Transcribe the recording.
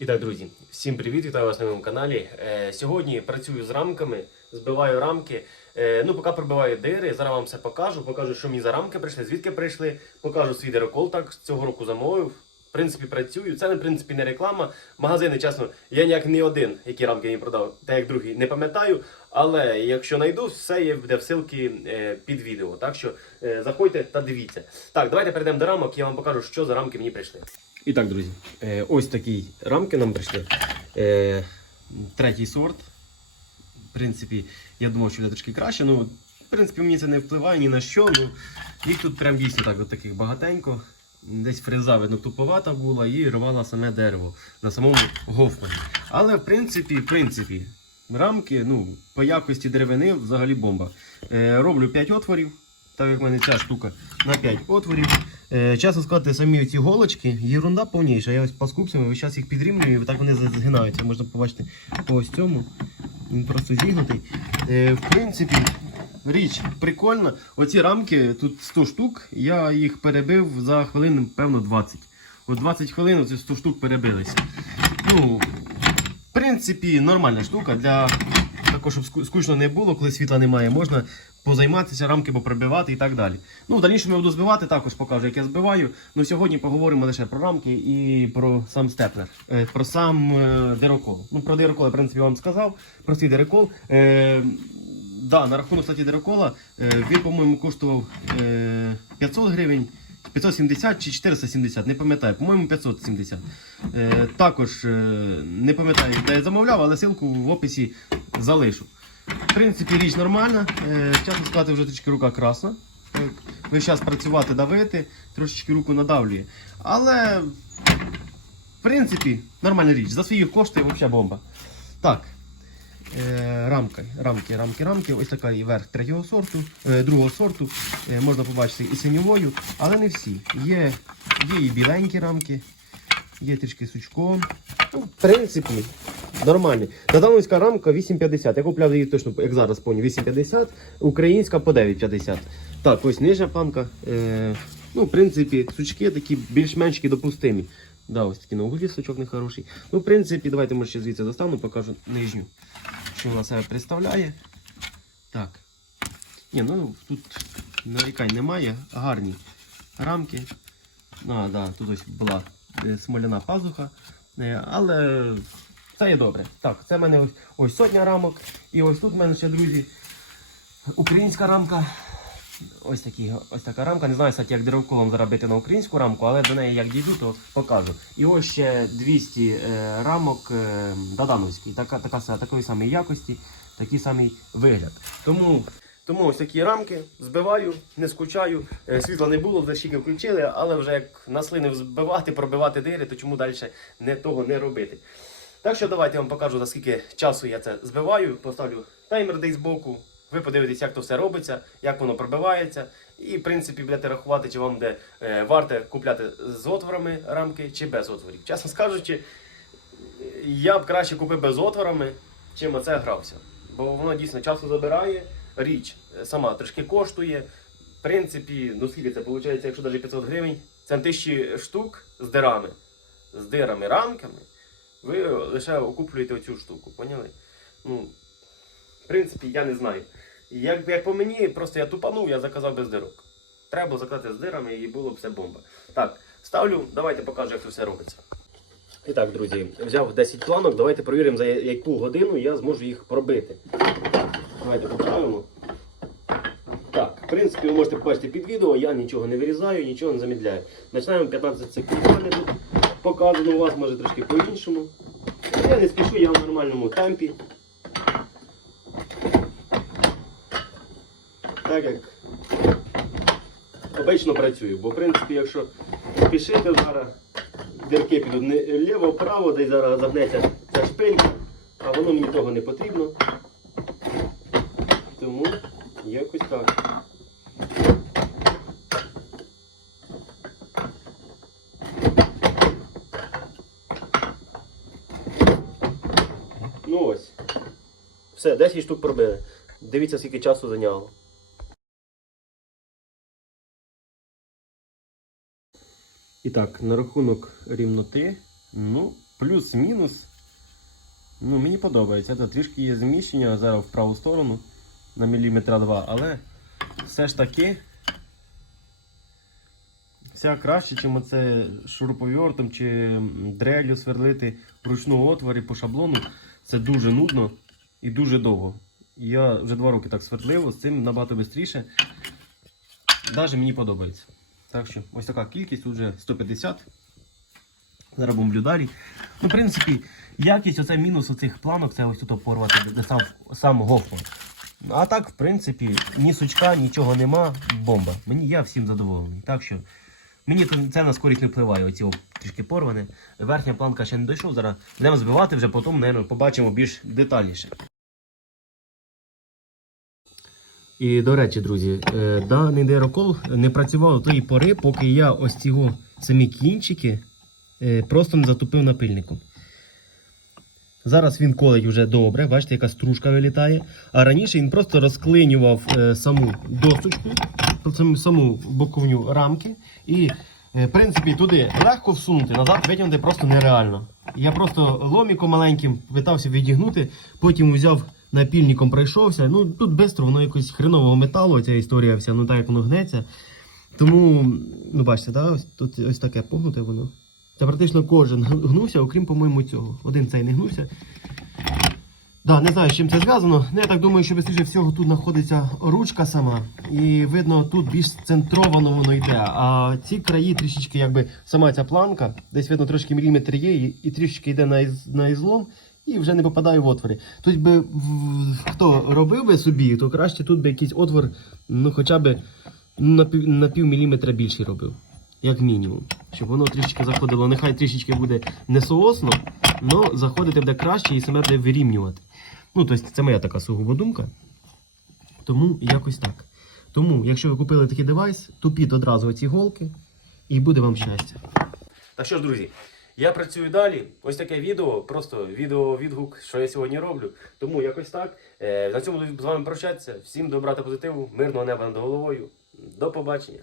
І так, друзі, всім привіт, вітаю вас на моєму каналі. Е, сьогодні працюю з рамками, збиваю рамки. Е, ну, поки пробиваю дири, зараз вам все покажу. Покажу, що мені за рамки прийшли, звідки прийшли. Покажу свій дирокол, так цього року замовив. В принципі, працюю. Це, в принципі, не реклама. Магазини, чесно, я ніяк не один, які рамки мені продав, та як другий, не пам'ятаю. Але якщо знайду, все є буде в ссылці е, під відео. Так що е, заходьте та дивіться. Так, давайте перейдемо до рамок, я вам покажу, що за рамки мені прийшли. І так, друзі, е, ось такі рамки нам прийшли. Е, Третій сорт. В принципі, я думав, що буде трошки краще. Ну, в принципі, мені це не впливає ні на що. Ну, їх тут прям дійсно так, от таких багатенько. Десь фреза, видно, туповата була і рвала саме дерево на самому гофмані. Але в принципі, в принципі, рамки, ну, по якості деревини взагалі бомба. Е, роблю 5 отворів, так як в мене ця штука на 5 отворів. Е, чесно сказати, самі ці голочки, єрунда повніша. Я ось паскупцями, час їх підрівнюю, і так вони згинаються. Можна побачити по ось цьому. Він просто зігнутий. Е, в принципі, річ прикольна. Оці рамки, тут 100 штук, я їх перебив за хвилин, певно, 20. От 20 хвилин оці 100 штук перебилися. Ну, в принципі, нормальна штука для також, щоб скучно не було, коли світла немає, можна позайматися, рамки поприбивати і так далі. Ну, в дальнішому я буду збивати, також покажу, як я збиваю. Ну, сьогодні поговоримо лише про рамки і про сам степлер, е, про сам е, дирокол. Ну, про дирокол, я, в принципі, вам сказав, про свій дирокол. Е, да, на рахунок кстати, дирокола, він, по-моєму, коштував е, 500 гривень. 570 чи 470, не пам'ятаю, по-моєму 570. Е, також е, не пам'ятаю, де я замовляв, але ссылку в описі залишу. В принципі, річ нормальна. Е, чесно сказати, вже трішки рука красна. Так, весь час працювати, давити, трошечки руку надавлює. Але, в принципі, нормальна річ. За свої кошти взагалі бомба. Так. Е, рамки, рамки, рамки, рамки. Ось така і верх третього сорту, е, другого сорту. Е, можна побачити і синьовою, але не всі. Є, є і біленькі рамки, є трішки сучком. Ну, в принципі, нормальні. Додановська рамка 8,50. Я купляв її точно, як зараз пам'ятаю, 8,50, українська по 9,50. Так, ось нижня планка. Е, ну, в принципі, сучки такі більш-менш допустимі. Да, ось такий на углі сучок нехороший. Ну, в принципі, давайте може ще звідси достану, покажу нижню, що вона себе представляє. Так. Ні, ну тут нарікань немає, гарні рамки. А, да, тут ось була смоляна пазуха. Е, Але це є добре. Так, це в мене ось, ось сотня рамок. І ось тут в мене ще, друзі, українська рамка. Ось, такі, ось така рамка. Не знаю, як деревколом заробити на українську рамку, але до неї як дійду, то покажу. І ось ще 200 е, рамок е, Дадановські. Така, така, такої самої якості, такий самий вигляд. Тому, тому ось такі рамки збиваю, не скучаю. Е, світла не було, дощики включили, але вже як наслинив збивати, пробивати дири, то чому далі не того не робити. Так що давайте я вам покажу, за скільки часу я це збиваю. Поставлю таймер десь збоку. Ви подивитесь, як то все робиться, як воно пробивається. І, в принципі, будете рахувати, чи вам де е, варте купляти з отворами рамки чи без отворів. Чесно скажучи, я б краще купив без отворами, чим оце грався. Бо воно дійсно часу забирає. Річ сама трошки коштує. В принципі, ну скільки це виходить, якщо навіть 500 гривень, це тисячі штук з дирами, з дирами рамками, ви лише окуплюєте оцю штуку, поняли? Ну, в принципі, я не знаю. Як, як по мені, просто я тупанув, я заказав без дирок. Треба було з дирами і було б все бомба. Так, ставлю, давайте покажу, як це все робиться. І так, друзі, взяв 10 планок, давайте перевіримо, за яку годину я зможу їх пробити. Давайте поправимо. Так, в принципі, ви можете побачити під відео, я нічого не вирізаю, нічого не замідляю. Починаємо 15 секунд. Тут показано, у вас може трошки по-іншому. Я не спішу, я в нормальному темпі. Так як обично працюю, бо в принципі, якщо спішити зараз, дірки підуть ліво-право, десь зараз загнеться ця шпилька, а воно мені того не потрібно. Тому якось так. Ну ось. Все, 10 штук пробили. Дивіться, скільки часу зайняло. І так, на рахунок рівноти, ну, плюс-мінус. Ну, мені подобається. Це трішки є зміщення зараз в праву сторону на міліметра два, але все ж таки вся краще, чим оце шуруповертом чи дрелью сверлити вручну отворі по шаблону. Це дуже нудно і дуже довго. Я вже два роки так свердлив, з цим набагато швидше. Навіть мені подобається. Так що ось така кількість, тут вже 150. Зараз бомблю далі. Ну, в принципі, якість, оце мінус оцих планок, це ось тут порвати, де сам, сам Гофман. А так, в принципі, ні сучка, нічого нема, бомба. Мені я всім задоволений. Так що мені це на скорість не впливає, оці о, трішки порване. Верхня планка ще не дійшов, зараз будемо збивати, вже потім, мабуть, побачимо більш детальніше. І до речі, друзі, е, даний дерокол не працював до тої пори, поки я ось ці самі кінчики е, просто не затупив напильником. Зараз він колить вже добре, бачите, яка стружка вилітає. А раніше він просто розклинював е, саму досточку, саму, боковню рамки. І, в принципі, туди легко всунути, назад витягнути просто нереально. Я просто ломіком маленьким питався відігнути, потім взяв напільником пройшовся. Ну тут швидко воно якось хренового металу, ця історія вся, ну так як воно гнеться. Тому, ну бачите, да, ось тут ось таке погнуте воно. Це практично кожен гнувся, окрім, по-моєму, цього. Один цей не гнувся. Да, не знаю, з чим це зв'язано. Ну, я так думаю, що швидше всього тут знаходиться ручка сама. І видно, тут більш центровано воно йде. А ці краї трішечки, якби сама ця планка, десь видно трошки міліметр є, і трішечки йде на, із, на ізлом. І вже не попадає в отвори. Тут би хто робив би собі, то краще тут би якийсь отвор, ну хоча б на пів, на пів більший робив. Як мінімум. Щоб воно трішечки заходило. Нехай трішечки буде не соосно, але заходити буде краще і себе буде вирівнювати. Ну, тобто, це моя така сугубо думка. Тому якось так. Тому, якщо ви купили такий девайс, тупіть одразу оці голки і буде вам щастя. Так що ж, друзі, я працюю далі. Ось таке відео, просто відео-відгук, що я сьогодні роблю. Тому якось так. Е, на цьому буду з вами прощатися. Всім добра та позитиву, мирного неба над головою. До побачення.